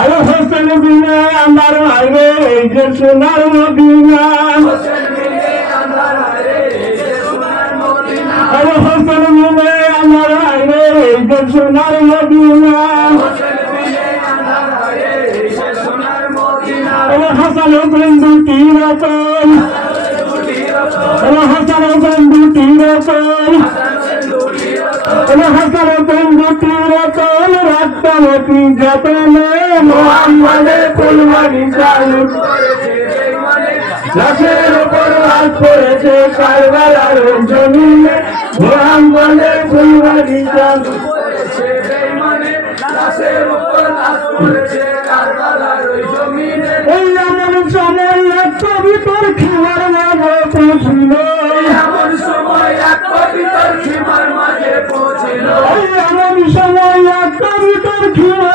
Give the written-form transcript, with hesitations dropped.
আরে হোসেন বিনে আমার আইরে এই যে সোনার মদিনা আরে হোসেন বিনে আমার আইরে এই যে সোনার মদিনা আরে হাসান হোসেন দুটি রকম আরে হাসান হোসেন দুটি রকম হাসান হোসেন দুটি রকম রাত্তামতি যতনে মোহাম্মদের ফুলবাড়ি চালু লাশের উপর হাত পড়েছে কারবালার জমিনে মোহাম্মদের ফুলবাড়ি চালু এই এমন সময় এক কবিতার খিমার মাঝে পৌঁছিল এমন সময় এক কবিতার খিমার